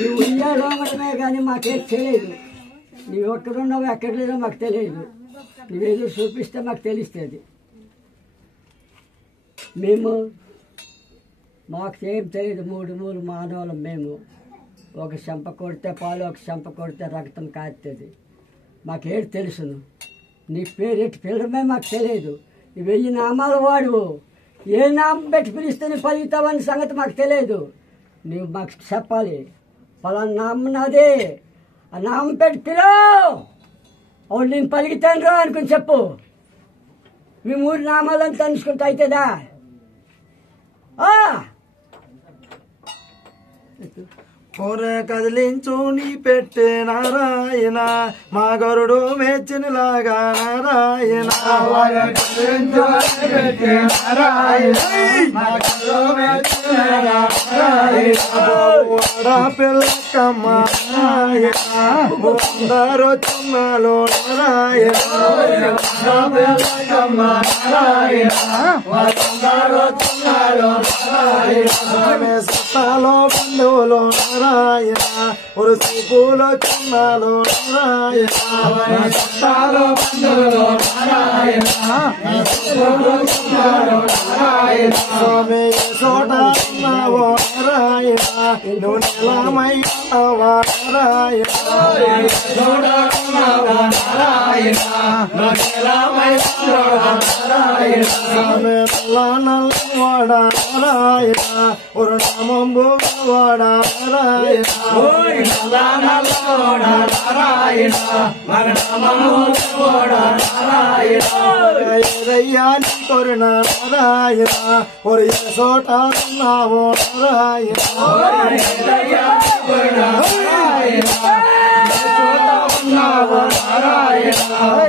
నువ్వు ఉయ్యాలోమటమే కానీ మాకేం తెలియదు. నువ్వు ఎక్కడున్నావు ఎక్కడ లేదో మాకు తెలియదు. నువ్వేదో చూపిస్తే మాకు తెలుస్తుంది. మాకు ఏం తెలియదు. మూడు మానవులం మేము. ఒక చెంప కొడితే పాలు, ఒక చెంప కొడితే రక్తం కాస్తుంది. మాకేడు తెలుసును. నీ పేరెట్టి పిల్లడమే మాకు తెలియదు. నువ్వు 1000 నామాలు వాడువు. ఏ నామం పెట్టి పిలిస్తే నువ్వు పలుకుతావని సంగతి మాకు తెలియదు. నువ్వు మాకు చెప్పాలి. పలానా నామం నాదే, ఆ నామం పెట్టి పిలవు. అవును నేను పలికితాను రా అనుకుని చెప్పు. మీ 3 నామాలను తనుచుకుంటూ అవుతుందా? కోర కదిలించు నీ పెట్టే నారాయణ, మా గరుడు మెచ్చినలాగా నారాయణ. పిల్లకమ్మ అందరూ చున్నాలో నారాయణ, సత్తాలో బంధువులు నారాయణ, ఒక చూపులో చున్నాలో నారాయణ, సత్తాలో బంధువులు నారాయణ, స్వామి చోట ఉన్నావో నారాయణ, నువ్వు నెలమయ్యావా నారాయణ, నల్లవాడ నారాయణ, ఒక నామంబు వాడ నారాయణ, ఏదయ్యా నీ కొరిన నారాయణ, ఒక చోట ఉన్నావో నారాయణ,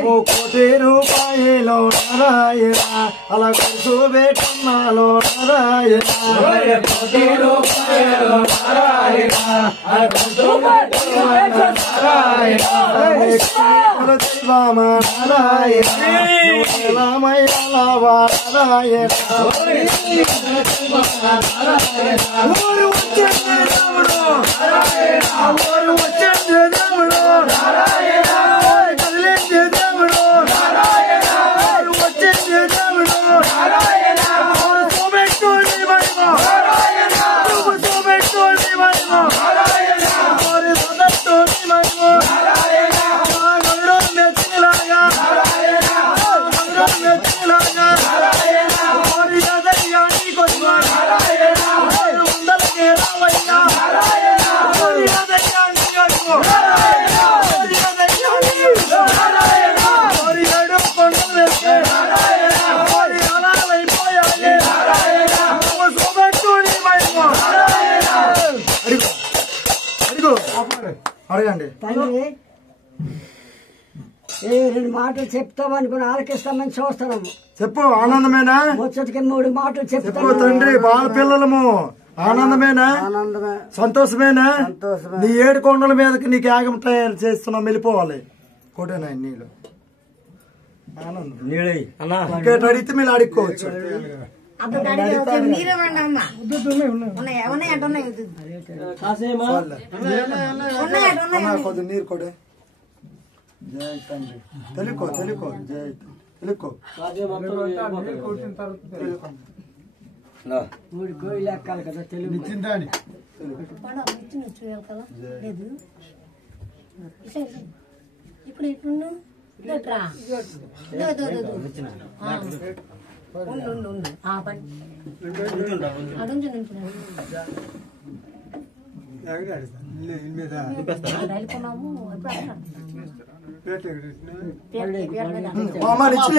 కోటి రూపాయలు నారాయణ, అలా ఖర్చు పెట్టున్నాలో నారాయణ, దైవమ నారాయణ, నారాయణ, అడగండి. తండ్రి 2 మాటలు చెప్తామనుకుని ఆలకిస్తామని చూస్తున్నాము. చెప్పు. ఆనందమేనా? ముచ్చటికి 3 మాటలు చెప్పు తండ్రి. బాల పిల్లలము ఆనందమేనా? సంతోషమేనా? నీ 7 కొండల మీదకి నీకు యాగం తయారు చేస్తున్నాం. వెళ్ళిపోవాలి. కోటేనా నీళ్ళు ఆనందం అడిగితే మీరు అడుక్కోవచ్చు. కొద్ది నీరు కొడే. జై తండ్రి. తెలుకో తెలుకో జై తెలుకో. ఎక్కాలి కదా తెలుగు. ఇప్పుడు ఎట్లుండు మామ